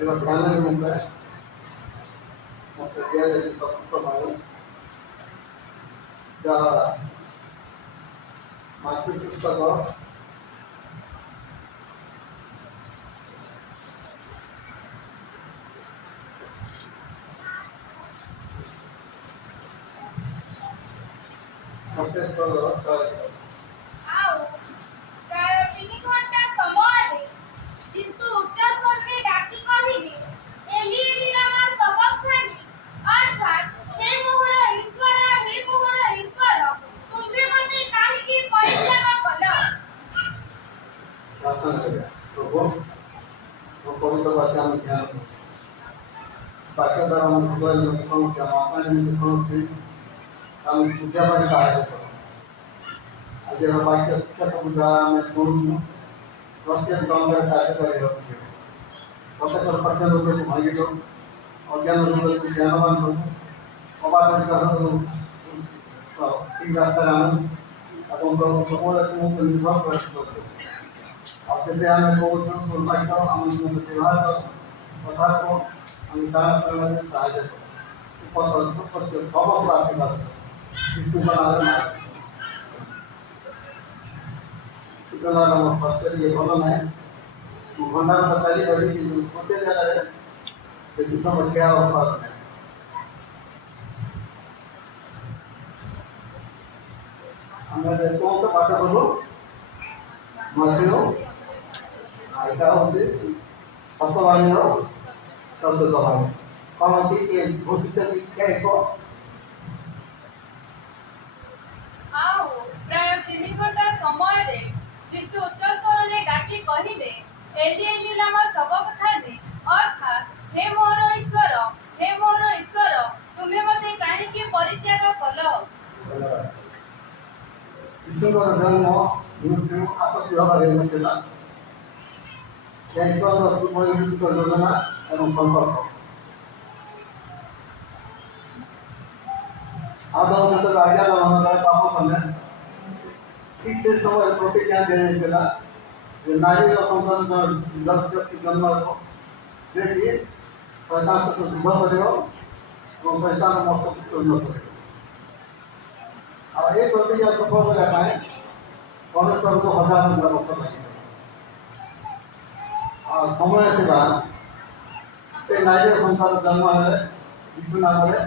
Your family member of the reality compromise, the market struggle, market struggle, ଆଉ ପ୍ରାୟ 3 ଘଣ୍ଟା ସମୟରେ ଯୀଶୁ ଉଚ୍ଚସ୍ୱରରେ ଡାକି କହିଲେ, ଏଲି ଏଲି ଲାମା ସବକ୍ତାନି, ଅର୍ଥାତ୍ ହେ ମୋର ଈଶ୍ୱର, ତୁମ୍ଭେ ମୋତେ କାହିଁକି ପରିତ୍ୟାଗ କଲ? प्रार्थना करें प्रभु वो पवित्र वाक्य हम ध्यान करें वाक्य द्वारा हम हृदय में दुखों के आत्मा में दुखों के हम पूजा पर सहायता करें आज हम वाक्य शिक्षा समुदाय में पूर्ण रोशनी कामगार कार्य कर रहे हैं प्रोफेसर पटना लोगों को भागी दो और ज्ञान लोगों को ज्ञानवान हो अबाध का हम ठीक रास्ता राम अब हम लोग समूह को निर्भर कर और जैसे हमें बहुत दुर्भाग्य हम त्योहार पदार्थ को हम दान करने में सहायता ऊपर से सब आशीर्वाद विश्व बना इतना हम फर्स्ट ये भला है भंडार बताइए कभी कि होते जा रहे हैं इस समय क्या होगा हमें कौन सा पाठ बोलो मध्य এটা হচ্ছে শতবাণীর শব্দবাণী কমতি এই ঘোষিত শিক্ষা এক ଆଉ ପ୍ରାୟ 3 ଘଣ୍ଟା ସମୟରେ ଯୀଶୁ ଉଚ୍ଚସ୍ୱରରେ ଡାକି କହିଲେ, ଏଲି ଏଲି ଲାମା ସବକ୍ତାନି, ଅର୍ଥାତ୍ ହେ ମୋର ଈଶ୍ୱର, ତୁମେ ମୋତେ କାହିଁକି ପରିତ୍ୟାଗ କଲ? ଈଶ୍ୱର ଜନ୍ମ ମୃତ୍ୟୁ ଆପତ୍ତି ହେବାରେ ନଥିଲା ଈଶ୍ୱର ଉପଯୁକ୍ତ ଯୋଜନା ଏବଂ ସଂକଳ୍ପ आदम ଯେତେବେଳେ ଆଜ୍ଞା ମାନଙ୍କର ପାପ କଲେ ଠିକ୍ ସେ ସମୟରେ ପ୍ରତିଜ୍ଞା ଦିଆଯାଇଥିଲା ଯେ ନାରୀର ସନ୍ତାନ ବ୍ୟକ୍ତି ଜନ୍ମ ହେବ ଯିଏକି ଶୈତାନ ସହିତ ଯୁଦ୍ଧ କରିବ ଏବଂ ଶୈତାନ ମସ୍ତକୁ ଚୂର୍ଣ୍ଣ କରିବ ଆଉ ଏ ପ୍ରତିଜ୍ଞା ସଫଳ କରିବା ପାଇଁ ପରମେଶ୍ୱରଙ୍କୁ ହଜାର ହଜାର ବର୍ଷ ଲାଗିବ ଆଉ ସମୟ ଆସିବା ସେ ନାରୀର ସନ୍ତାନ ଜନ୍ମ ହେଲେ ଯୀଶୁ ନାମରେ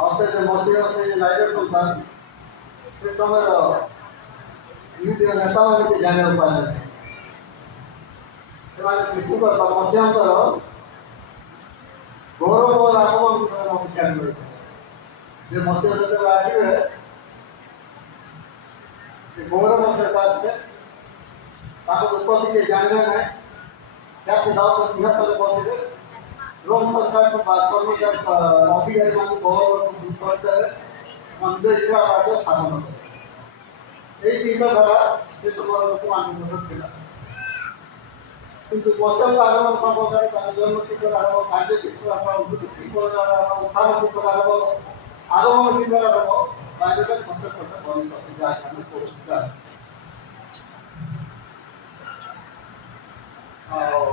और से जो मसीह से नाइजर सुल्तान से समय यूपी नेता वाले के जाने उपाय नहीं ସେମାନେ ଯୀଶୁଙ୍କ ମସିହାଙ୍କର ଗୌରବ ଓ ଆଗମନ ବିଷୟରେ ଅପେକ୍ଷା କରିଥିଲେ ଯେ ମସିହା ଯେତେବେଳେ ଆସିବେ ସେ ଗୌରବ ସହିତ ଆସିବେ ତାଙ୍କ ଉତ୍ପତ୍ତି କେହି ଜାଣିବେ ନାହିଁ ଯାହାକୁ ଦାଉଦ ସିଂହାସନରେ ବସିବେ रोम सरकार को बात करने जब अधिकारी को बहुत करते हैं मंदिर इसका राज्य स्थापन होता है यही चिंताधारा से समाज को आनंद किया किंतु मौसम का आगमन संपर्क का जन्म की प्रकार हो खाद्य की प्रकार हो उद्योग की प्रकार हो उत्थान की प्रकार हो आगमन की प्रकार हो बाइबल का सत्य सत्य बंद करते जाकर में कोशिश और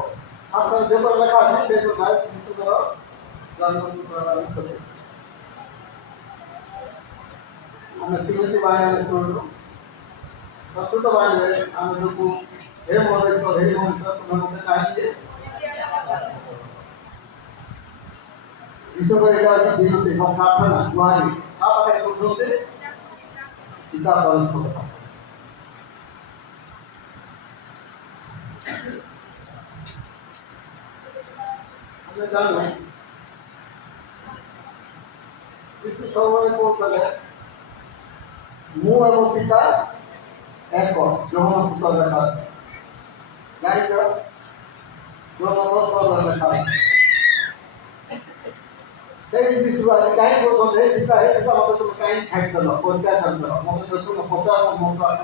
आपका पेपर लगा है पेपर गाइड किसी तरह जानवर की प्रकार से हमें तीन की बारे में सुन लो सबसे तो बात है हम लोग को हे मॉडल तो तुम्हें मुझे चाहिए इसको एक बार दिन पे हम प्रार्थना दुआरी आप अगर कुछ होते सीधा पालन होता ଆମେ ଜାଣୁ ଯୀଶୁ ସବୁବେଳେ କହୁଥିଲେ ମୁଁ ଏବଂ ପିତା ଏକ ଯୋହନ 10 ଜାଣିଛ ଯୋହନ 10 ଲେଖା ସେଇ ଯୀଶୁ ଆଜି କାହିଁ କହୁଛନ୍ତି ହେ ପିତା ମୋତେ ତୁମେ କାହିଁ ଛାଡ଼ିଦେଲ ପରିତ୍ୟାଗ ଛାଡ଼ିଦେଲ ମୋତେ ତୁମେ ପଚାର ମୋ ଆମେ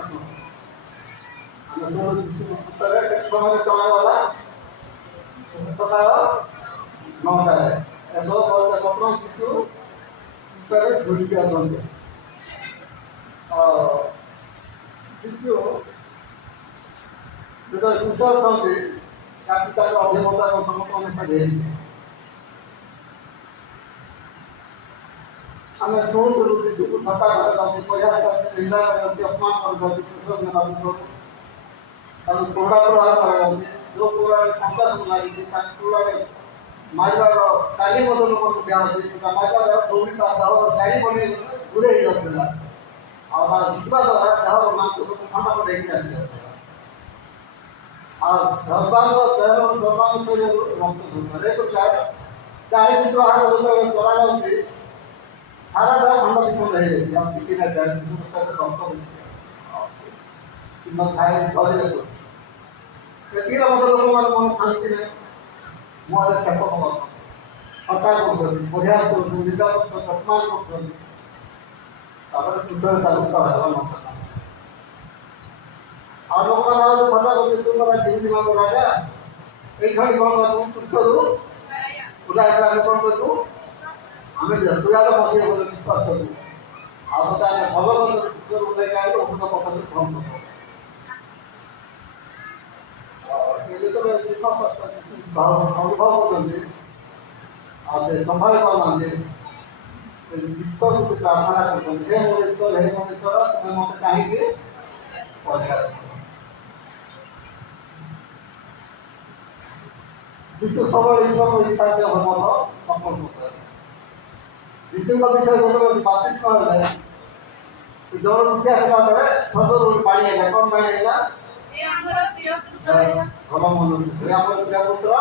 ଶୁଣୁ ଯୀଶୁ ପୁସ୍ତକରେ କେତେ ସମୟରେ ଚଳାଗଲା ସକାଳ 9টায় এত বলতে কখন কিছু ঈশ্বরের ভূমিকা অর্জনকে কিছু যেটা কুশল সঙ্গে ପିତାର ଅଭିଜ୍ଞତା ଏବଂ ସମସ୍ତ ଅନୁସାରେ ଦେଇଥିଲେ। ଆମେ ଶୁଣୁଥିଲୁ ଯୀଶୁକୁ ଥଟ୍ଟା କରାଯାଉଛି, ପରିହାସ କରାଯାଉଛି, ନିନ୍ଦା କରାଯାଉଛି, ଅପମାନ କରାଯାଉଛି, କୃଷକ ନେବାକୁ ତାଙ୍କୁ କୋଡ଼ା ପ୍ରହାର କରାଯାଉଛି। ଯେଉଁ କୋଡ଼ାରେ କଞ୍ଚା ସବୁ ଲାଗିଛି ତାଙ୍କୁ କୋଡ଼ାରେ ମାରିବାର କାଲି ମଧ୍ୟ ଲୋକଙ୍କୁ ଦିଆହେଉଛି। ମାରିବା ଦ୍ୱାରା ଦୌଡ଼ି ତା ଦେହର ଚାରି ବନେଇ ଦୂରେଇ ହେଇଯାଉଥିଲା। ଆଉ ତା ଜିତିବା ଦ୍ୱାରା ଦେହର ମାଂସ ସବୁ ଖଣ୍ଡ ଖଣ୍ଡ ହେଇକି ଆସିଯାଉଥିଲା। ଆଉ ଧର୍ମାଙ୍ଗ ଦେହର ଧର୍ମାଙ୍ଗ ଶରୀରରୁ ରକ୍ତ ଝରୁଥିଲା। 40 ପ୍ରହାର ଯେତେବେଳେ କରାଯାଉଛି ସାରା ଦେହ ଖଣ୍ଡ ବିଖଣ୍ଡ ହେଇଯାଇଛି। ଆଉ କିଛି ନାହିଁ, ରକ୍ତ ଖାଇ ଝରି ଯାଉଛନ୍ତି। ସେତିକିରେ ମଧ୍ୟ ଲୋକମାନେ ମନ ଶାନ୍ତି ନାହିଁ। ମୁହଁରେ ଛେପ ହଠା କରୁଛନ୍ତି, ପରିହାସ କରୁଛନ୍ତି, ନିନ୍ଦା କରୁଛନ୍ତି, ଅପମାନ କରୁଛନ୍ତି। ତାପରେ କୃଷରେ ତାକୁ ଚଢ଼ାଇବା ନଷ୍ଟ। ଆଉ ଲୋକମାନେ ଆଉ ଥଟ୍ଟା କରୁଛନ୍ତି, ତୁ मला ଯେମିତି ମାଗ ରାଜା ଏଇ ଖଣି କ'ଣ କରୁ କୃଷରୁ ଉଦାହରଣ ଆମେ କ'ଣ କରୁ ଆମେ ତୁରାଗ ମସିହା ବୋଲି ବିଶ୍ୱାସ କରୁ। ଆଉ ମୋତେ ଆମେ ଭଲ କୃଷରୁ ଉଲ୍ଲେଖ ଆଣିକି ଔଷଧ ପକାଇକି ଗ୍ରହଣ କରୁ। ଯେତେବେଳେ ଦୁଃଖ କଷ୍ଟ ଅନୁଭବ କରୁଛନ୍ତି ଆଉ ସେ ସମ୍ଭାଳି ପାରୁନାହାନ୍ତି, ଈଶ୍ୱରକୁ ସେ ପ୍ରାର୍ଥନା କରୁଛନ୍ତି, ହେ ମୋ ଈଶ୍ୱର, ହେ ମୋ ଈଶ୍ୱର, ତୁମେ ମୋତେ କାହିଁକି ପରୀକ୍ଷା କର। ଯୀଶୁ ସବୁବେଳେ ଈଶ୍ୱରଙ୍କ ଇଚ୍ଛା ସେ ହବ ସଫଳ କରୁଥିଲେ। ଯୀଶୁଙ୍କ ବିଷୟରେ ଯେତେବେଳେ ବାପ୍ତିସ୍ମ ହେଲେ ସେ ଜଳ ଉଠି ଆସିଲା ପରେ ସ୍ୱର୍ଗରୁ ପାଣି ହେଲା। କ'ଣ ପାଣି ହେଲା? ଭଲ ମନ ଆମର ପ୍ରିୟ ପୁତ୍ର।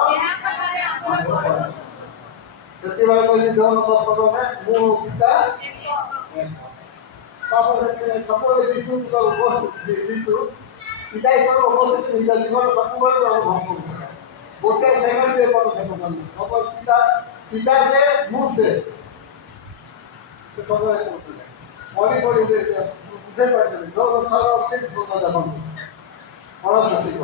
ସେତେବେଳେ କହିଲି ଜଣ 10 ମୁଁ ପିତା। ତାପରେ ସେଥିରେ ସବୁବେଳେ ଯୀଶୁଙ୍କର ଉପସ୍ଥିତି ଯୀଶୁ ପିତା ଈଶ୍ୱର ଉପସ୍ଥିତି ନିଜ ଜୀବନ ସବୁବେଳେ ଅନୁଭବ କରୁଥିଲେ। ଗୋଟେ ସେକେଣ୍ଡ ବି ଏପଟ ସେପଟ ସବୁବେଳେ ପିତା ଯେ ମୁଁ ସେ ସବୁବେଳେ କରୁଥିଲେ। ପଢ଼ି ବୁଝେଇ ପାରିଥିଲେ ଯେଉଁ ଗଛର ଅଛି ଦେଖନ୍ତୁ ଫଳ ନଥିବ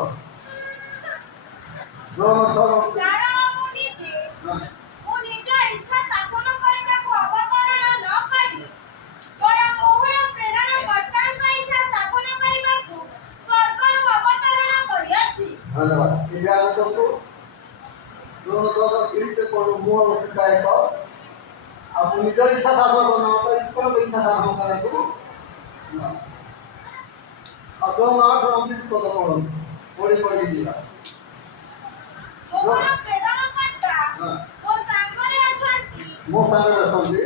ଯେଉଁ ଗଛର ଧନ୍ୟବାଦ। ମୁଁ ପିତା ଏକ ଆଉ ମୁଁ ନିଜ ଇଚ୍ଛା ସାଧନ କରୁନ ଈଶ୍ୱରଙ୍କ ଇଚ୍ଛା ସାଧନ କରିବାକୁ। ଆଉ ଯେଉଁ 8-29 ପଦ ପଢ଼ନ୍ତୁ, ପଢ଼ି ଯିବା। ମୋ ସାଙ୍ଗରେ ଅଛନ୍ତି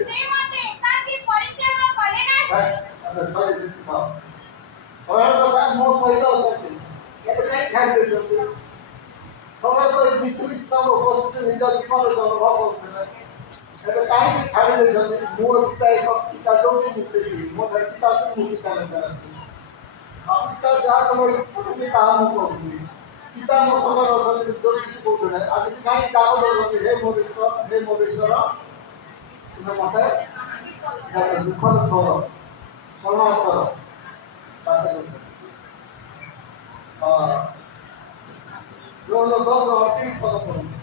ମୋ ସହିତ ଅଛନ୍ତି, ଏବେ କାହିଁ ଛାଡ଼ି ଦେଇଛନ୍ତି? ସବୁବେଳେ ତ ଯୀଶୁ ଖ୍ରୀଷ୍ଟଙ୍କ ଉପସ୍ଥିତି ନିଜ ଜୀବନରେ ଅନୁଭବ କରୁଥିଲେ, ଏବେ କାହିଁକି ଛାଡ଼ି ଦେଇଛନ୍ତି? ମୋ ପିତା ଏକ ପିତା ଯୋଉଠି ମୁଁ ସେଠି ମୋ ପିତା ମୁଁ ପିତା ଆଉ ପିତା ଯାହା ତମର ତାହା ମୁଁ କରୁଛି। ପିତା ମୋ ସମୟରେ ଅଛନ୍ତି ଯୋଉ କିଛି କହୁଥିଲେ, ଆଉ କିଛି କାହିଁକି ଡାକ ଦେଉଛନ୍ତି, ହେ ମୋ ଈଶ୍ୱର ତୁମେ ମୋତେ ଦୁଃଖର ସ୍ୱର କରୁଣା ସ୍ୱର ତାতে ଯେଉଁ 10-38 ପଦ ପଢ଼ନ୍ତୁ।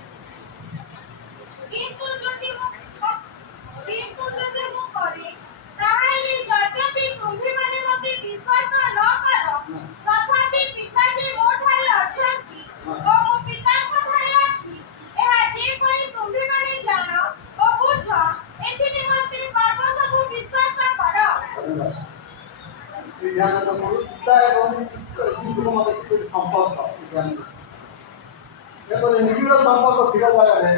ଯେପରି ନିବିଡ଼ ସମ୍ପର୍କ ଥିବା ଜାଗାରେ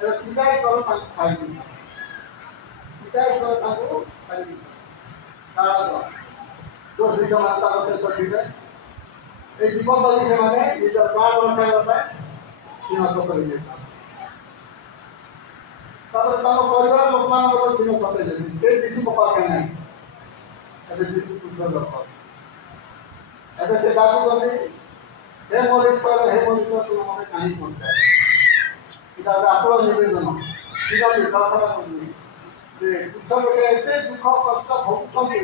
ଏବେ ପିତା ଈଶ୍ୱର ତାଙ୍କୁ ଛାଡ଼ି ଦେଇଛନ୍ତି। ପିତା ଈଶ୍ୱର ତାଙ୍କୁ ଛାଡ଼ି ଦେଇଛନ୍ତି। ଯେଉଁ ଶିଷ୍ୟମାନେ ତାଙ୍କ ସହିତ ଯିବେ এই ବିପଦ ସେମାନେ ନିଜର ପ୍ରାଣ ରକ୍ଷାଇବା ପାଇଁ ସିଂହସ୍ଥ କରିଯାଇଥାନ୍ତି। ତାପରେ ତାଙ୍କ ପରିବାର ଲୋକମାନେ ମଧ୍ୟ ସିଂହ ସତେଇଛନ୍ତି। ସେ ଯୀଶୁଙ୍କ ପାଖରେ ନାହିଁ, ଏବେ ଯୀଶୁ କୃଷ୍ଣ ଲୋକ। ଏବେ ସେ ଡାକୁଛନ୍ତି, ହେ ମୋ ଈଶ୍ୱର, ହେ ମୋ ଈଶ୍ୱର, ତୁମେ ମୋତେ କାହିଁକି ପହଞ୍ଚାଅ? ଏଇଟା ଗୋଟେ ଆକୁଳ ନିବେଦନ। ଠିକ୍ ପ୍ରାର୍ଥନା କରୁଛନ୍ତି ଯେ କୃଷକ ସେ ଏତେ ଦୁଃଖ କଷ୍ଟ ଭୋଗୁଛନ୍ତି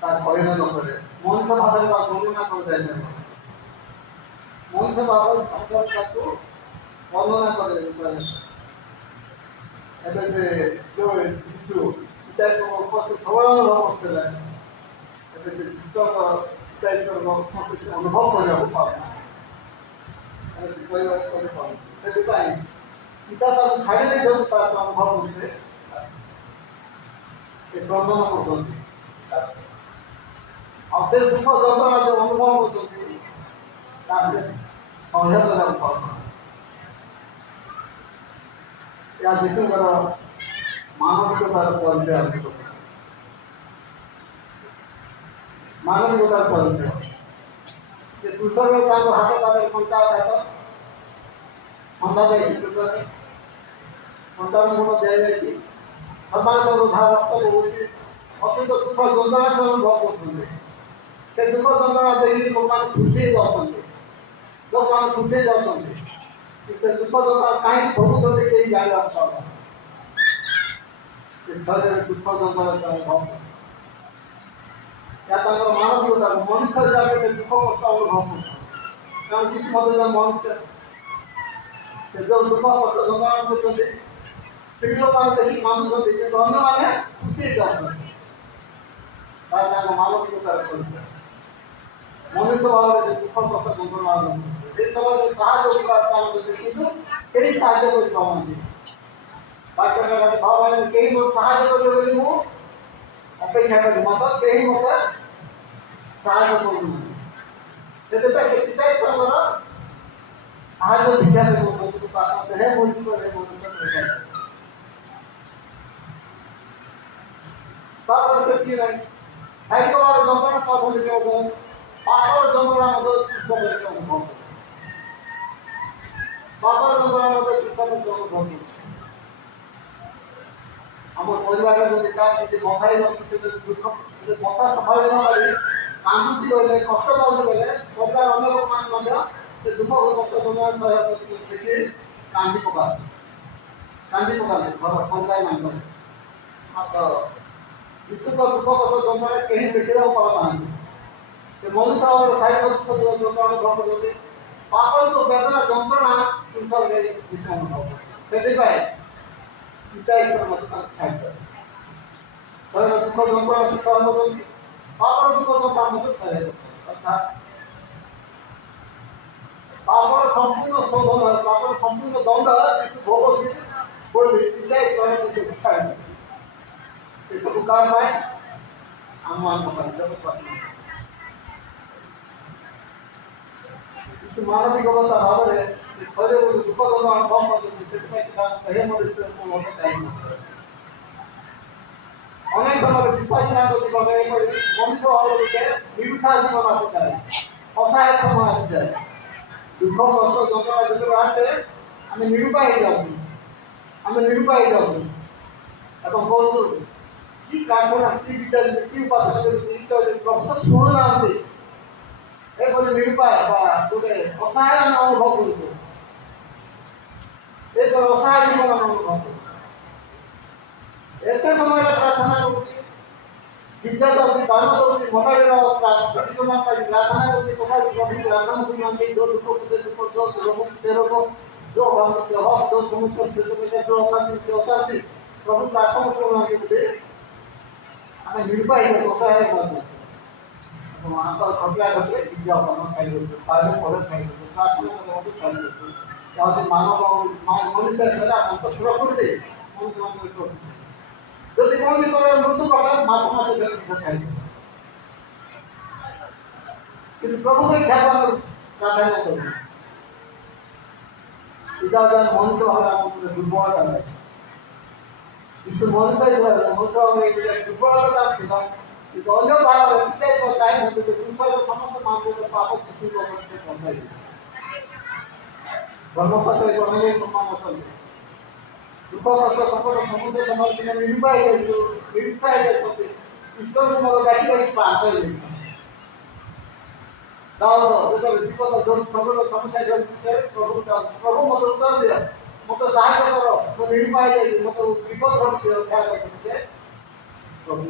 ତା କହିଲେ ନ କରେ। ମଣିଷ ଭାଷାରେ ତାକୁ ବର୍ଣ୍ଣନା କରାଯାଇପାରିବ। ମଣିଷ ଭାଷାରେ ତାକୁ ବର୍ଣ୍ଣନା କରାଯାଇପାରେ। ଏବେ ସେ ଯେଉଁ ଯୀଶୁ ପିତା ଈଶ୍ୱରଙ୍କ ଉପସ୍ଥିତି ସବୁବେଳେ ଅନୁଭବ କରୁଥିଲେ, ଏବେ ସେ ଈଶ୍ୱରଙ୍କ ପିତା ଈଶ୍ୱରଙ୍କ ଉପସ୍ଥିତି ଅନୁଭବ କରିବାକୁ ପାଉନା। ସେଥିପାଇଁ ପିତା ତାକୁ ଛାଡ଼ି ଦେଇଛନ୍ତି ତା ଅନୁଭବ କରୁଥିଲେ ଏ କ୍ରନ୍ଦନ କରୁଛନ୍ତି ଆଉ ସେ ଦୁଃଖ ଯନ୍ତ୍ରଣା ଯେଉଁ ଅନୁଭବ କରୁଛନ୍ତି ତା ସେ ସହ୍ୟ କରିବାକୁ ପାରୁଛନ୍ତି। ଏହା ଯୀଶୁଙ୍କର ମାନବିକତାର ପରିଚୟ ମାନବିକତାର ପରିଚୟ ସେ କୃଷକ ତାଙ୍କ ହାତ ପାଖରେ କଣ୍ଟା ହାତ ସନ୍ଧା ଦେଇଛି କୃଷକ ସନ୍ତାନ ଗୁଣ ଦିଆଯାଇଛି ସମାନ ସବୁ ଧାର ରକ୍ତ ବହୁଛି ଅଶେଷ ଦୁଃଖ ଯନ୍ତ୍ରଣା ସେ ଅନୁଭବ କରୁଛନ୍ତି। ସେ ଦୁଃଖ ଯନ୍ତ୍ରଣା ଦେଇକି ଲୋକମାନେ ଖୁସି ହେଇଯାଉଛନ୍ତି ଲୋକମାନେ ଖୁସି ହେଇଯାଉଛନ୍ତି ସେ ଦୁଃଖ ଯନ୍ତ୍ରଣା କାହିଁକି ଭୋଗୁଛନ୍ତି କେହି ଜାଣିବାକୁ ପାଉନାହାନ୍ତି। ସେ ଶରୀରରେ ଦୁଃଖ ଯନ୍ତ୍ରଣା ସେ ଅନୁଭବ କରୁଛନ୍ତି। या ତାଙ୍କର ମାନବିକତା ମଣିଷ ହିସାବରେ ସେ ଦୁଃଖ କଷ୍ଟ ଅନୁଭବ କରୁଛନ୍ତି କାରଣ ଯୀଶୁ ମଧ୍ୟ ଜଣେ ମନୁଷ୍ୟ ସେ ଯେଉଁ ଦୁଃଖ କଷ୍ଟ ଯନ୍ତ୍ରଣା କରୁଛନ୍ତି ସ୍ତ୍ରୀ ଲୋକମାନେ ଦେଖି କାନ୍ଦୁଛନ୍ତି କିନ୍ତୁ ଅନ୍ୟମାନେ ଖୁସି ହେଇଯାଉଛନ୍ତି ତାହା ତାଙ୍କ ମାନବିକତାର ପରିଚୟ। ମଣିଷ ଭାବରେ ସେ ଦୁଃଖ କଷ୍ଟ ଯନ୍ତ୍ରଣା କରୁଛନ୍ତି ଏ ସମୟରେ ସାହାଯ୍ୟ କରିବାକୁ ଚାହୁଁଛନ୍ତି କିନ୍ତୁ କେହି ସାହାଯ୍ୟ କରିପାରୁନାହାନ୍ତି। ବାକ୍ୟରେ ଭାବ କେହି ମୋର ସାହାଯ୍ୟ କରିବେ ବୋଲି ମୁଁ ଅପେକ୍ଷା କରି ମତ କେହି ମୋତେ ସାହାଯ୍ୟ କରୁନାହାନ୍ତି। ସେଥିପାଇଁ ସେ ପିତା ଈଶ୍ୱରଙ୍କର ସାହାଯ୍ୟ ବିକାଶ କରୁଛନ୍ତି ପାଖରେ ହେ ମଣିଷ ତାପରେ ସେତିକି ନାହିଁ ସାହିତ୍ୟ ଭାବେ ଯନ୍ତ୍ରଣା ପାଉଛନ୍ତି କେଉଁ ପାପର ଯନ୍ତ୍ରଣା ମଧ୍ୟ କୃଷକ ଅନୁଭବ ପାପର ଯନ୍ତ୍ରଣା ମଧ୍ୟ କୃଷକ ଅନୁଭବ କରୁଛି। ଆମ ପରିବାରରେ ଯଦି କାହା କିଛି ବନ୍ଧାଇ ରଖୁଛି ଯଦି ଦୁଃଖ କଥା ସମ୍ଭାଳି ନ ପାରି କାନ୍ଦୁଛି କହିଲେ କଷ୍ଟ ପାଉଛି କହିଲେ ପରିବାର ଅନ୍ୟ ଲୋକମାନେ ମଧ୍ୟ ସେ ଦୁଃଖ କଷ୍ଟ ସହ୍ୟ ଦେଖି କାନ୍ଦି ପକାନ୍ତି ଘର ପରିବାର ମାନଙ୍କରେ ମାତ୍ର ବିଶୁଦ୍ଧ ଦୁଃଖ କଷ୍ଟ ଯନ୍ତ୍ରଣା କେହି ଦେଖିବାକୁ ପାଉନାହାନ୍ତି। ସେ ମଣିଷ ଭାବରେ ଶାରୀରିକ ଦୁଃଖ ଯନ୍ତ୍ରଣା ଅନୁଭବ କରୁଛନ୍ତି ପାପର ଯେଉଁ ବେଦନା ଯନ୍ତ୍ରଣା କୃଷକରେ ବିଷୟ ଅନୁଭବ ସେଥିପାଇଁ ପିତା ଈଶ୍ୱର ମଧ୍ୟ ତାଙ୍କୁ ଛାଡ଼ିଦେବେ ଶରୀର ଦୁଃଖ ଯନ୍ତ୍ରଣା ସେ ସହ୍ୟ କରନ୍ତି ପାପର ଦୁଃଖ ଯନ୍ତ୍ରଣା ମଧ୍ୟ ସହ୍ୟ କରନ୍ତି ଅର୍ଥାତ୍ ପାପର ସମ୍ପୂର୍ଣ୍ଣ ଶୋଧନ ପାପର ସମ୍ପୂର୍ଣ୍ଣ ଦଣ୍ଡ ଯୀଶୁ ଭୋଗ ବୋଲି ପିତା ଈଶ୍ୱର ଯୀଶୁକୁ ଛାଡ଼ିଦେବେ। ଏସବୁ କାହାର ପାଇଁ ଆମମାନଙ୍କ ପାଇଁ ଜଗତବାସୀ ଯୀଶୁ ମାନବିକତା ଭାବରେ ଶରୀରରେ ଦୁଃଖ ଯନ୍ତ୍ରଣା ଅନୁଭବ କରୁଛନ୍ତି ସେଥିପାଇଁ ହେ ମୋର ଈଶ୍ୱରକୁ ମୋତେ ଦାୟୀ ଅନେକ ସମୟରେ ବିଶ୍ୱାସୀ ନାଙ୍କ ଜୀବନରେ ଏପରି ମଣିଷ ଭାବରେ ଗୋଟେ ନିରୁତ୍ସାହ ଜୀବନ ଆସିଥାଏ ଅସହାୟ ସମୟ ଆସିଯାଏ ଦୁଃଖ କଷ୍ଟ ଯନ୍ତ୍ରଣା ଯେତେବେଳେ ଆସେ ଆମେ ନିରୁପାୟ ହେଇଯାଉଛୁ ଏବଂ କହୁଛୁ କି ପ୍ରାର୍ଥନା କି ବିଚାର କି ଉପାସନା ପ୍ରଭୁ ତ ଶୁଣୁନାହାନ୍ତି ଏପରି ନିରୁପାୟ ବା ଗୋଟେ ଅସହାୟ ଆମେ ଅନୁଭବ କରୁଛୁ ଏପରି ଅସହାୟ ଜୀବନ ଅନୁଭବ କରୁଛୁ ଏତେ ସମୟରେ ପ୍ରାର୍ଥନା କରୁଛି ବିଦ୍ୟା ଦେଉଛି ଦାନ ଦେଉଛି ମଣ୍ଡଳୀର ସଚେତନା ପାଇଁ ପ୍ରାର୍ଥନା କରୁଛି ତଥାପି ପ୍ରଭୁ ପ୍ରାର୍ଥନା କରୁନାହାନ୍ତି ଯେଉଁ ଦୁଃଖକୁ ସେ ଦୁଃଖ ଯେଉଁ ରୋଗକୁ ସେ ରୋଗ ଯେଉଁ ଭାବ ସେ ହବ ଯେଉଁ ସମସ୍ୟା ସେ ସମସ୍ୟା ଯେଉଁ ଅଶାନ୍ତି ସେ ଅଶାନ୍ତି ପ୍ରଭୁ ପ୍ରାର୍ଥନା ଶୁଣୁନାହାନ୍ତି ବୋଲି ଆମେ ନିର୍ବାହୀ ଅସହାୟ ମଧ୍ୟ ଆଙ୍କର ଘଟିଲା ଘଟିଲେ ବିଦ୍ୟା କାମ ଛାଡ଼ି ଦେଉଛୁ ସାହାଯ୍ୟ ପରେ ଛାଡ଼ି ଦେଉଛୁ ପ୍ରାର୍ଥନା କରିବାକୁ ଛାଡ଼ି ଦେଉଛୁ ଯାହା ମାନବ ମଣିଷ ହେଲା ପ୍ରକୃତି ମଣିଷମାନଙ୍କ ପ୍ରକୃତି ଯଦି କୌଣସି ମୃତ୍ୟୁ କଲେ ମାସ ଛାଡ଼ି କିନ୍ତୁ ପ୍ରଭୁଙ୍କ ଇଚ୍ଛାକୁ ଆମେ ପ୍ରାଧାନ୍ୟ କରୁଛୁ ପିତା ମଣିଷ ଭାବରେ ଆମ ଦୁର୍ବଳତା ରହିଛି ଯୀଶୁ ମଣିଷ ଭାବରେ ଦୁର୍ବଳତା ଥିଲା କିନ୍ତୁ ଅନ୍ୟ ଭାବରେ ଚାହିଁଛନ୍ତି ଯେ କୃଷକ ସମସ୍ତ ମାନଙ୍କର ପାପ ଯୀଶୁଙ୍କ ଉପରେ ସେ ବନ୍ଧାଇ ଧର୍ମଶାସ୍ତ୍ରରେ ଅନେକ ପ୍ରମାଣ ଅଛନ୍ତି ଦୁଃଖ କଷ୍ଟ ସଙ୍କଟ ସମସ୍ୟା ସମୟରେ ସେମାନେ ନିରୁପାୟ ନିରୁତ୍ସାହ ହେଇଯାଇଛନ୍ତି ଈଶ୍ୱରଙ୍କୁ ମଧ୍ୟ ଡାକି ଡାକି ପାଠ ହେଇଯାଇଛନ୍ତି ଯେତେବେଳେ ବିପଦ ସଙ୍କଟ ସମସ୍ୟା ଜଡ଼ିତ ପ୍ରଭୁ ମୋତେ ଉତ୍ତର ଦିଅ ମୋତେ ସାହାଯ୍ୟ କର ମୁଁ ନିରୁପାୟ ଯାଇଛି ମୋତେ ବିପଦ ଘଟୁଛି ରକ୍ଷା କରୁଛି ପ୍ରଭୁ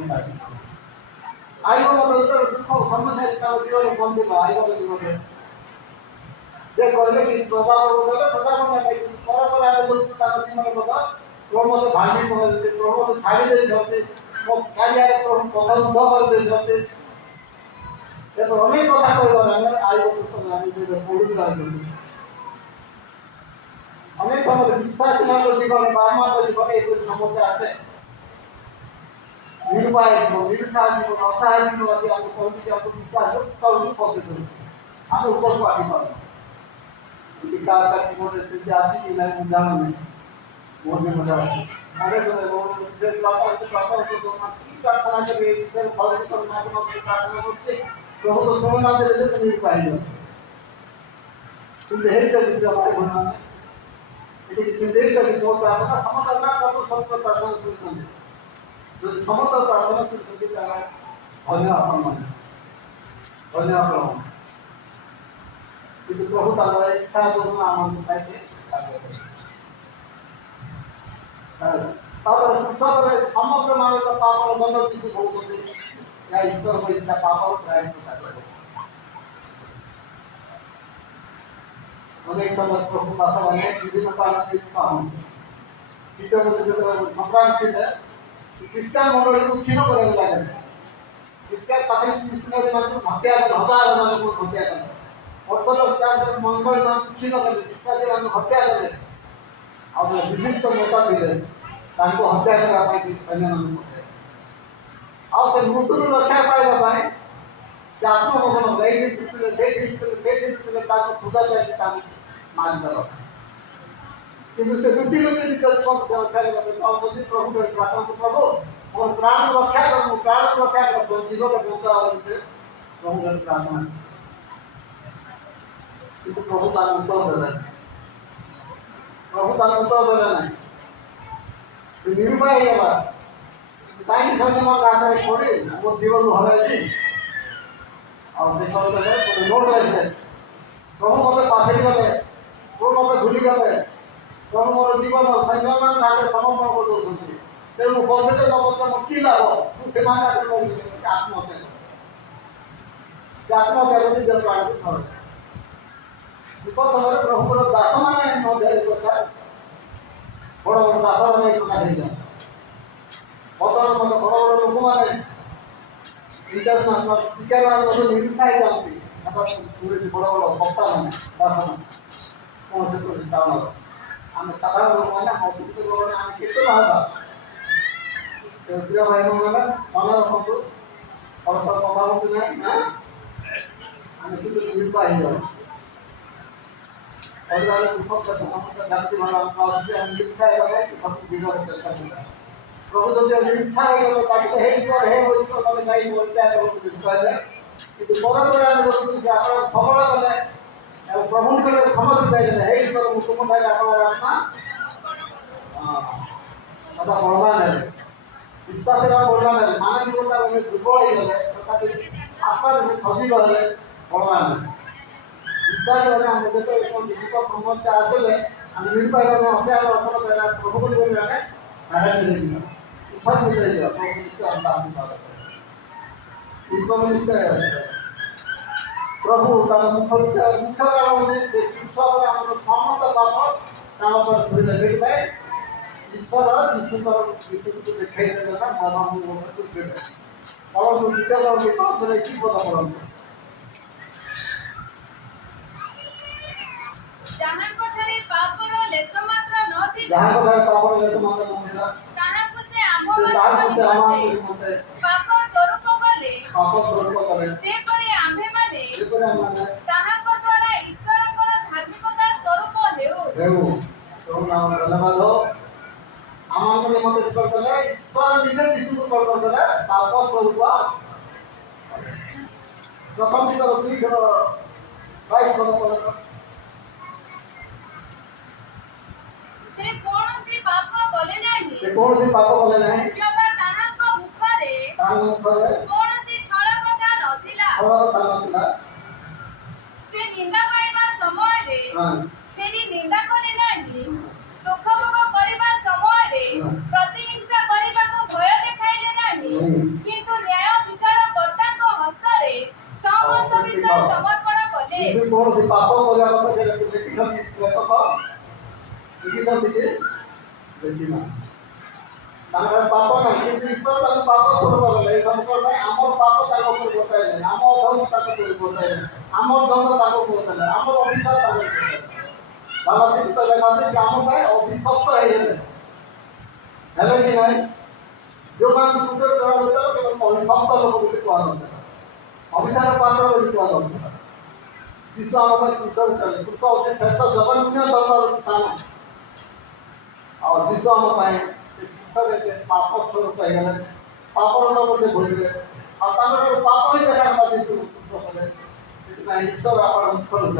ଆଇବ ମୋତେ ଯେତେବେଳେ ଦୁଃଖ ସମସ୍ୟା ତାର ଜୀବନରେ ପହଞ୍ଚିବ ଆଇବ ଜୀବନରେ ଯେ କହିଲେ କି ପ୍ରଭାବ ଦେଲେ ସଦାବେଳେ ପରେ ପରେ ଆମେ କରୁଛୁ ତାଙ୍କ ଜୀବନ କଥା ପ୍ରଭୁ ମୋତେ ଭାଙ୍ଗି ପକାଇଛନ୍ତି ପ୍ରଭୁ ମୋତେ ଛାଡ଼ି ଦେଇଛନ୍ତି ମୋ ଚାରିଆଡ଼େ ପ୍ରଭୁ କଥା ଉଦ୍ଧ କରିଦେଇଛନ୍ତି ଏବେ ଅନେକ କଥା କହିବାର ଆମେ ଆଇବ ପୁସ୍ତକ ଆମେ ପଢ଼ୁଛୁ समय विश्वास जीवन बारमार जीवन एक समस्या আছে নির্ভয় জীবন নির্ভয় জীবন অসহায় জীবন আছে আমি কবি যে আমি বিশ্বাস করতে করতে আমি উপর পাঠি পাবো কিন্তু কার জীবনের স্থিতি আছে কি না আমি জানি না মনে মনে আছে আরে তো যে প্রার্থনা করতে তোমার কি প্রার্থনা করবে এই বিষয়ে ভগবান মাঝে মাঝে প্রার্থনা করতে প্রভু তো সমাধান দেবে তো নির্ভয় জীবন কিন্তু হেরিতে যদি আমার মনে এটি সিন্ধের যদি বলতে হবে না সমাধান না করবো সব প্রার্থনা করতে যদি সমতল প্রার্থনা করতে তারা ধন্য আপন মানে ধন্য আপন কিন্তু প্রভু তার ইচ্ছা করুন আমার পাইছে তারপরে পুরুষদের সমগ্র মানবতা পাপর দণ্ড কিছু ভোগ করতে যা ঈশ্বর ইচ্ছা পাপর প্রায়শ্চিত্ত থাকে অনেক সময় প্রভু ভাষা অনেক বিভিন্ন কারণে পান দ্বিতীয় সংক্রান্তিতে খ্রিস্টান মন্ডলী উচ্ছিন্ন করে লাগেন খ্রিস্টান প্রাথমিক মিশনারি মানুষ হত্যা করেন হাজার হাজার লোক হত্যা করেন অর্থোডক্স চার্চের মন্ডলী মানুষ উচ্ছিন্ন করেন খ্রিস্টান মানুষ হত্যা করেন আমাদের বিশিষ্ট নেতা দিলেন ତାଙ୍କୁ ହତ୍ୟା କରିବା ପାଇଁ ସୈନ୍ୟମାନଙ୍କୁ ଆଉ ସେ ମୃତ୍ୟୁରୁ ରକ୍ଷା ପାଇବା ପାଇଁ ସେ ଆତ୍ମଗୋପନ ଏଇଠି ପିଟିଲେ ସେଇଠି ତାଙ୍କୁ ପୂଜା ଚାଲିଛି ତାଙ୍କୁ ମାରିଦେବ କିନ୍ତୁ ସେ ଲୁଚି ଲୁଚି ରକ୍ଷା କରିବା ପାଇଁ ଯଦି ପ୍ରଭୁ ପ୍ରାର୍ଥନା ପ୍ରଭୁ ମୋର ପ୍ରାଣ ରକ୍ଷା କର ମୁଁ ପ୍ରାଣ ରକ୍ଷା କର ଜୀବନ ବଞ୍ଚା ସେ ପ୍ରଭୁ ପ୍ରାର୍ଥନା କିନ୍ତୁ ପ୍ରଭୁ ତାର ଉତ୍ତର ଦେଲେ ପ୍ରଭୁ ତାର ଉତ୍ତର ଦେଲେ ନାହିଁ निर्भय है साइंस होने में आता है थोड़ी वो जीवन हो रहा है और से कॉल कर तो नोट लेते प्रभु मते पासे गले प्रभु मते भूली गले प्रभु मोर जीवन संयमन ताके समर्पण कर दोछंती तेनु बसेते नबत की लाभ तू से माना कर आत्महत्या करती जब प्राण को छोड़ विपद हमारे प्रभु दास माने मध्य কথা बड़ बड़ दास मैंने कथा बर्तमान मत बड़ बड़ लोक मैंने स्पीकर निरुत्साह जाती शुणी बड़ बड़ वक्ता मैंने दास कौन से कारण आम साधारण लोक मैंने अशिक्षित लोक मैंने आम केते भाषा प्रिय भाई मैंने मन रखु और सब कथा बोलते ना आम कितने निर्भय हो जाए और वाले दुख का समस्या जाति वाला हम इच्छा है सब बिगड़ चलता है प्रभु जब इच्छा है ताकि हे ईश्वर हे वो ईश्वर वाले गाई बोलते हैं वो कुछ कहले কিন্তু পরবর্তী আমি দেখি আপনারা সবল হলে এবং প্রভু করে সমর্পিত হয়ে হে ईश्वर মুকুম থাকে আপনার আত্মা কথা বলবা না বিশ্বাসের বলবা না মানবিকতা অনেক দুর্বল হয়ে গেলে তথাপি আপনার সজীব হলে বলবা না विश्वास हम जो समस्या आसले हम निर्भय असहाय असमता प्रभु को सारा सब मिले निश्चय प्रभु मुख्य कारण समस्त पाप काम पर धरले ईश्वर विश्वकर विश्व को देखा ना मन और विद्या की पता पड़े जहां कोठरे पापर लेस मात्र नथि जहां कोठरे पापर लेस मात्र नथि ताहा को से आम्भे पाप स्वरूप कले जे परि आम्भे माने ताहा को द्वारा ईश्वर पर धार्मिकता स्वरूप हेउ तो नाम धन्यवाद हो आमान को मत स्पर्श कले ईश्वर निजे यीशु को कर दले पाप स्वरूप प्रथम की तरफ 22 पर से कौनसी पाप बोले नहीं क्योंकि ताहा को मुखरे कौनसी छल कथा नथिला से निंदा पाइबा समय रे फेरी निंदा करे नहीं दुख भोग करबा समय रे प्रतिहिंसा करबा को भय देखाइले नहीं किंतु न्याय विचार कर्ता को हस्त रे समस्त विषय समर्पण कले कौन से पाप बोला मत के देखि देखिना तार पाप ना किंतु ईश्वर तार पाप स्वरूप गले संकल्प में हमर पाप ताको ऊपर बताय नहीं हमर धर्म ताको ऊपर बताय नहीं हमर धर्म ताको ऊपर बताय हमर अभिशाप ताको बालाजी तो लगाते से आम पाए अभिशप्त है कि नहीं जो मान दूसरे ग्रह देता है केवल अभिशप्त लोग बोली कह अभिशाप पात्र बोली कह कृष्ण आम कृष्ण चले कृष्ण होते शेष जगन्य धर्म स्थान और विश्व आम कृष्ण पाप स्वरूप है पापर से भोगे और पाप ही देखा कृष्ण ईश्वर आप मुख्य रूप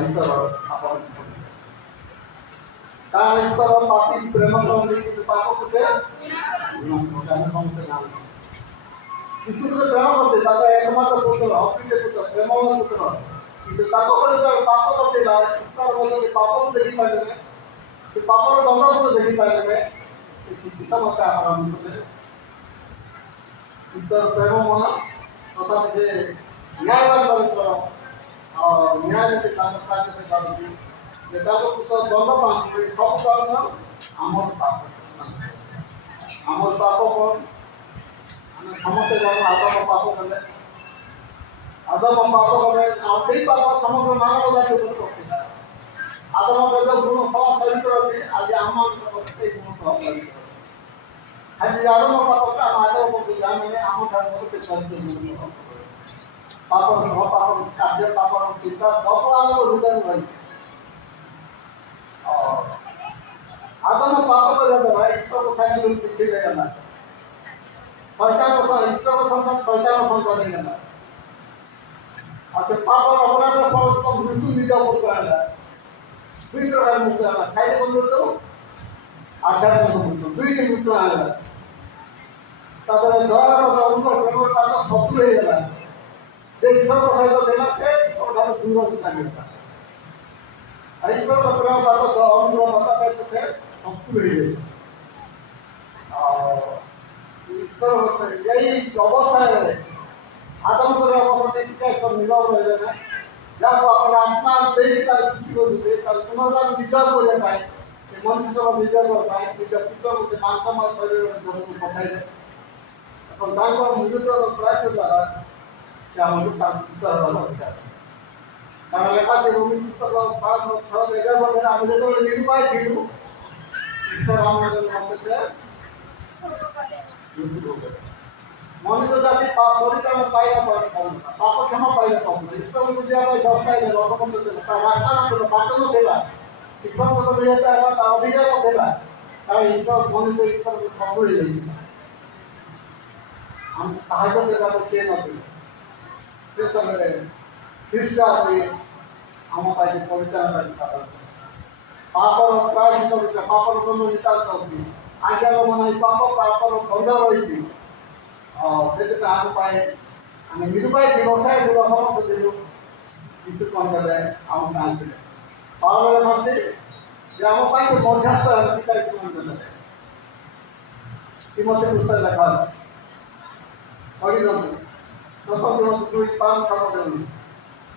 ईश्वर कारण ईश्वर पापी प्रेम करते पाप से किसी को प्रेम करते एकमात्र पुत्र अप्रीत पुत्र प्रेम पुत्र किंतु पाप करते ईश्वर बोलते पाप को देखी पारे पापर दंड को देखी पारे किसी समय आरंभ करते ईश्वर प्रेम तथा न्यायवान ईश्वर और न्याय से कार्य से करती पुत्र दंड पाते सब कारण आमर पाप आमर पाप कौन समस्त जान आदम पाप कले आदम पाप कले से ही पाप समग्र मानव जाति करते आदम जो गुण सब पवित्र अच्छे आज आम गुण सब पवित्र आज आदम पाप आदम को जाने आम ठाकुर से पवित्र पाप सह पाप कार्य पाप चिंता सब आम हृदय रही आदम पाप कर ईश्वर को साइड पीछे ले जाना शैतान ईश्वर सन्तान शैतान सन्तान नहीं और पाप और अपराध फल तो मृत्यु निज उपकार दुई प्रकार मुक्त आना शारीरिक मृत्यु आध्यात्मिक मृत्यु दुई मृत्यु आना धर्म प्रेमता तो शत्रु हो ईश्वर सहित देना से ईश्वर ठार दूर होता ईश्वर प्रेमता तो अनुग्रह से शत्रु हो ईश्वर यही अवस्था आदम को अवस्था निरव रहे जहाँ अपना आत्मा पुनर्वार विजय कर पाए मनुष्य विजय कर पाए निज पुत्र से मांसमय शरीर जगह को पठाइले मिलित प्रयास द्वारा से पुत्र अधिकार कारण लेखा से भूमि पुस्तक 6 आम जो निरुपाय थी ईश्वर आम मनुष्य जाति परित्राण पाइबा पाप क्षमा पाइबा ईश्वर को बुझाई दर्शाइले रास्ता बाट ना ईश्वर को मिलता है अधिकार ना कारण ईश्वर मनुष्य ईश्वर को सब हम साहय देवा किए नथिले से समय ख्रीष्ट आसी आम पवित्र पापर प्रायश्चित पापर दंड निकाल आज मन पाप पापर दंड रही से आम पाए आम निरुपाय व्यवसाय गुण समस्त दिलु यीशु कौन कले आम आसले पावल मानते जे आम पाए से मध्यस्थ पिता यीशु कौन कले तिमोथी पुस्तक लिखा पढ़ी दो प्रथम तिमोथी 2:5-7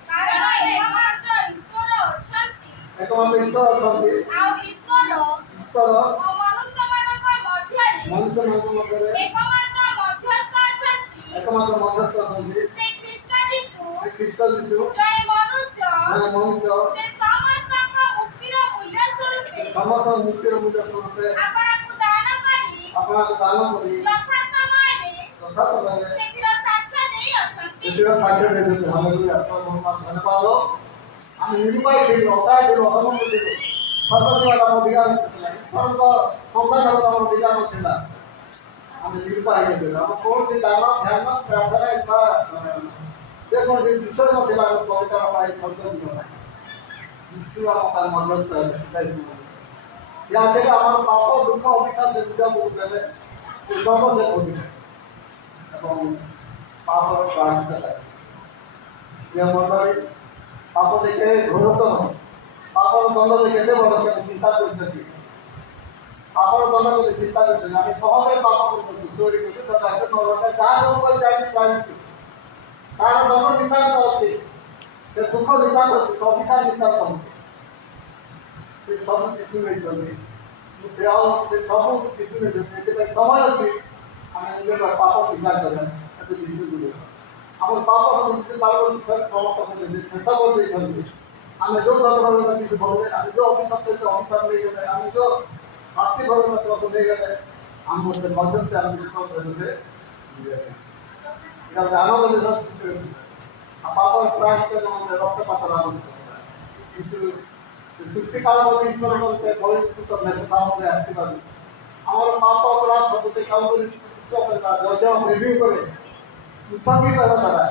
कारण एकमात्र ईश्वर अछंती ईश्वर मनुष्य मध्य एकमात्र मध्यस्थ अछंती ख्रीष्ट जीशु मनुष्य समस्त मुक्तिर मूल्य स्वरूप अपना दान करी तथा साक्ष्य दे देते हालेलुया धन्यवाद आम निरुपाय थी असहाय थी असमर्थ थी सर्वज्ञ आम अधिकार ईश्वर संतान आम अधिकार ना आम निरुपाय आम कौन सी दान ध्यान प्रार्थना जेको विषय ना परिचालन पाई शब्द यीशु आम मध्यस्थ या से आम पाप दुख अभिशाप दूजा बोलते दस से बोलिए पाप प्रायश्चित मंडली पाप देखे घोरत पापर दंड देखे बड़ चिंता कर पापर दंड को चिंता कर सहजे पाप कर चोरी कर तार दंड नितांत अच्छे दुख नितांत अच्छे अभिशाप नितांत अच्छे से सब किसी नहीं सब किसी नहीं समय अच्छी आम निज पाप स्वीकार करें यीशु আমার পাপ বুঝতে পারবো সমস্ত চেষ্টা করতে থাকবে। আমি যে ধর্মভাবে কিছু বলবে, আমি যে অভিশাপ করতে অভিশাপ নিয়ে গেলে, আমি যে শাস্তি করবো না তোমাকে নিয়ে গেলে, আমি বলতে মধ্যে আমি বিশ্বাস করতে এটা আনন্দ কিছু পাপর প্রায়শ্চিত্তের মধ্যে রক্তপাতের আনন্দ কিছু সৃষ্টিকালের মধ্যে ঈশ্বর বলতে পরিচিত মেসেজ আমাদের আসতে পারবে। আমার পাপ অপরাধ হতে কাম করে রিভিউ করে উৎসর্গিত হবে তারা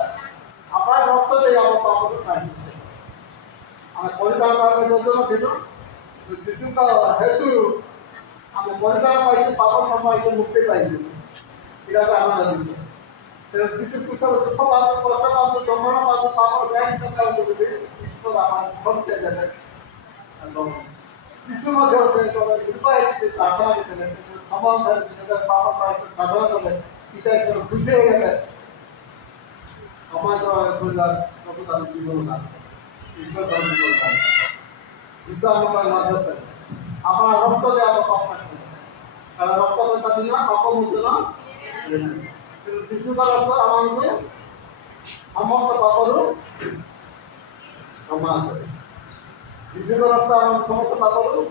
আপনার রক্ত দিয়ে আমার পাপকে প্রায়শ্চিত্ত আমি পরিধান করবে যোজনা দিল যিশুকা হেতু আমি পরিধান পাইছি পাপ সম্পর্কে মুক্তি পাইছি এটা একটা আনন্দ বিষয়। যিশু খ্রিস্টের দুঃখ পাবে কষ্ট পাবে যন্ত্রণা পাবে পাপের প্রায়শ্চিত্ত করবে ঈশ্বর আমার ক্ষমতা দেবে এবং যিশু মধ্যে কৃপা দিতে প্রার্থনা দিতে সমান পাপের প্রায়শ্চিত্ত সাধনা করবে পিতা ঈশ্বর খুশি হয়ে গেলে সময় করলাম কত তার জীবন না ঈশ্বর তার জীবন না ঈশ্বর আমার মাধ্যমে আপনার রক্ত দিয়ে আমার পাপ কাটছে কারণ রক্ত পেতা দিন না পাপ মুক্ত না কিন্তু যিশুর রক্ত আমাকে সমস্ত পাপরও ক্ষমা করে। যিশুর রক্ত আমার সমস্ত পাপরও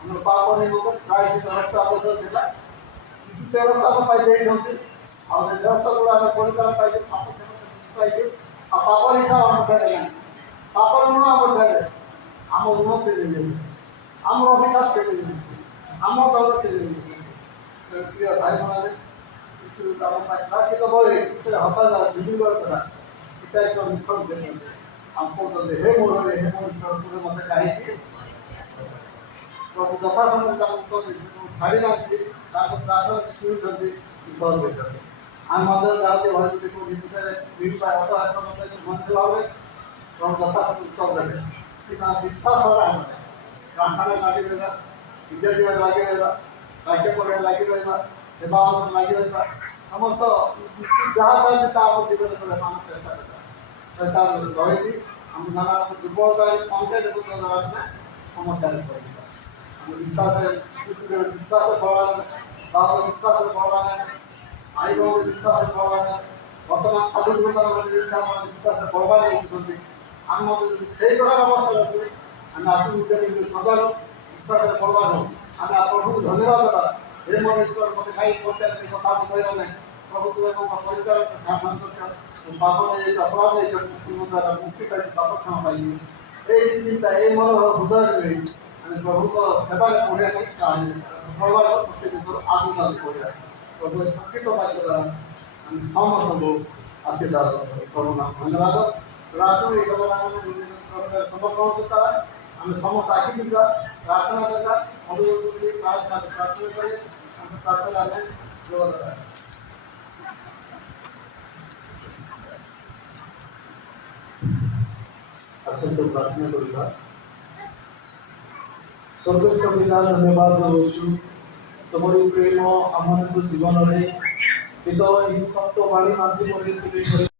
আমার পাপ নির্মূল প্রায়শ্চিত্ত রক্ত আবশ্যক ଥିଲା যিশু ସେ ରକ୍ତ ଆମ ପାଇଁ ଦେଇଛନ୍ତି ଆଉ ସେ ରକ୍ତକୁ ଆମେ ପରିଚାଳନା ପାଇଛୁ ପାପ ପାଇଛୁ ଆଉ ପାପର ହିସାବ ଆମ ସାଙ୍ଗେ ନାହିଁ ପାପର ଋଣ ଆମ ସାଙ୍ଗେ ଆମ ଋଣ ସେ ନେଇଯାଉଛି ଆମର ଅଭିଶାପ ସେ ନେଇଯାଉଛି ଆମ ଦଳ ସେ ନେଇଯାଉଛି। ପ୍ରିୟ ଭାଇମାନେ ଯୀଶୁ ଆମ ପାଇଁ ପ୍ରାୟଶ୍ଚିତ୍ତ ବଳେ ସେ ହତାଶ ବିଜୁଳି କଲା ପିତା ଏକ ନିଷ୍ଠୁର ଦେଇଛନ୍ତି ଆମକୁ କହୁଛନ୍ତି ହେ ମୋର ଈଶ୍ୱର ତୁମେ ମୋତେ କାହିଁକି ପ୍ରଭୁ ଯଥା ସମୟରେ ତାଙ୍କୁ ଛାଡ଼ି ନାହାନ୍ତି ତାଙ୍କୁ ଚାଷ ଶୁଣୁଛନ୍ତି ଈଶ୍ୱର ଦେଇଛନ୍ତି। ଆମେ ମଧ୍ୟ ଯାଉଛି ଭୟ ଯଦି କେଉଁ ଜିନିଷରେ ଅସହାୟ ମଣିଷ ଭାବେ ପ୍ରଭୁ ଯଥା ସମୟରେ ଉତ୍ତର ଦେବେ କିନ୍ତୁ ଆମ ବିଶ୍ୱାସ ହେଲା ଆମେ ପ୍ରାର୍ଥନାରେ ଲାଗି ରହିବା ବିଦ୍ୟା ଯିବାରେ ଲାଗି ରହିବା ବାକ୍ୟ ପଢ଼ିବାରେ ଲାଗି ରହିବା ସେବା ଲାଗି ରହିବା ସମସ୍ତ ଯାହା ଚାହିଁବେ ତା ଆମ ଜୀବନ କରିବା ଆମେ ଚେଷ୍ଟା କରିବା ସେଟା ରହିବି ଆମ ନାନା ଦୁର୍ବଳତାରେ ପହଞ୍ଚାଇ ଦେବୁ ଦ୍ୱାରା ଆମେ ସମସ୍ୟାରେ ପଡ଼ିଯିବା। ଆମେ ବିଶ୍ୱାସ ବଳବାନ ତାଙ୍କର ବିଶ୍ୱାସରେ ବଳବାନ ଆଇ ବାବୁ ବିଶ୍ୱାସରେ ବଳବାନ ବର୍ତ୍ତମାନ ସାଧୁତାର ବିଶ୍ୱାସରେ ବଳବାନ ହେଉଛନ୍ତି ଆମେ ମଧ୍ୟ ଯଦି ସେଇ ପ୍ରକାର ଅବସ୍ଥା ରଖିବେ ଆମେ ଆସୁ ନିଜ ନିଜ ସଦର ବିଶ୍ୱାସରେ ବଳବାନ ହଉ ଆମେ ପ୍ରଭୁକୁ ଧନ୍ୟବାଦ ଦେବା ହେ ମୋର ଈଶ୍ୱର ମୋତେ କାହିଁକି ପଚାରିଲେ କଥା ମୁଁ କହିବା ନାହିଁ ପ୍ରଭୁ ତୁମେ ମୋ ପରିଚାଳନା ଧ୍ୟାନ କରୁଛ ପାପ ନେଇ ଅପରାଧ ନେଇ ଦ୍ୱାରା ମୁକ୍ତି ପାଇଛି ପାପ କ୍ଷମା ପାଇଛି ଏଇ ଚିନ୍ତା ଏଇ ମୋର ହୃଦୟରେ ନେଇ ଆମେ ପ୍ରଭୁଙ୍କ ସେବାରେ ପଢ଼ିବା ପାଇଁ ସାହାଯ୍ୟ ପ୍ରଭାବ ଶକ୍ତି ଭିତରୁ ଆଗକୁ ପଢ଼ିବା ପ୍ରଭୁ ଶକ୍ତିଙ୍କ ବାକ୍ୟ ଦ୍ୱାରା ଆମେ ସମସ୍ତଙ୍କୁ ଆଶୀର୍ବାଦ ପ୍ରଭୁ ନାମ ଧନ୍ୟବାଦ ରାଷ୍ଟ୍ର ଏଇ ସମର୍ପଣ ଦରକାର ଆମେ ସମସ୍ତ ଆଖି ଯିବା ପ୍ରାର୍ଥନା ଦରକାର ଅନୁରୋଧ କରି ପ୍ରାର୍ଥନା କରି ଆମେ ପ୍ରାର୍ଥନା ଆମେ ଯୋଗ ଦରକାର। ଆସନ୍ତୁ ପ୍ରାର୍ଥନା କରିବା। ସ୍ୱର୍ଗସ୍ଥ ପିତା ଧନ୍ୟବାଦ ଦେଉଛୁ ତୁମର ପ୍ରେମ ଆମ ଜୀବନରେ ଏହି ସତ୍ୟ ବାଣୀ ମାଧ୍ୟମରେ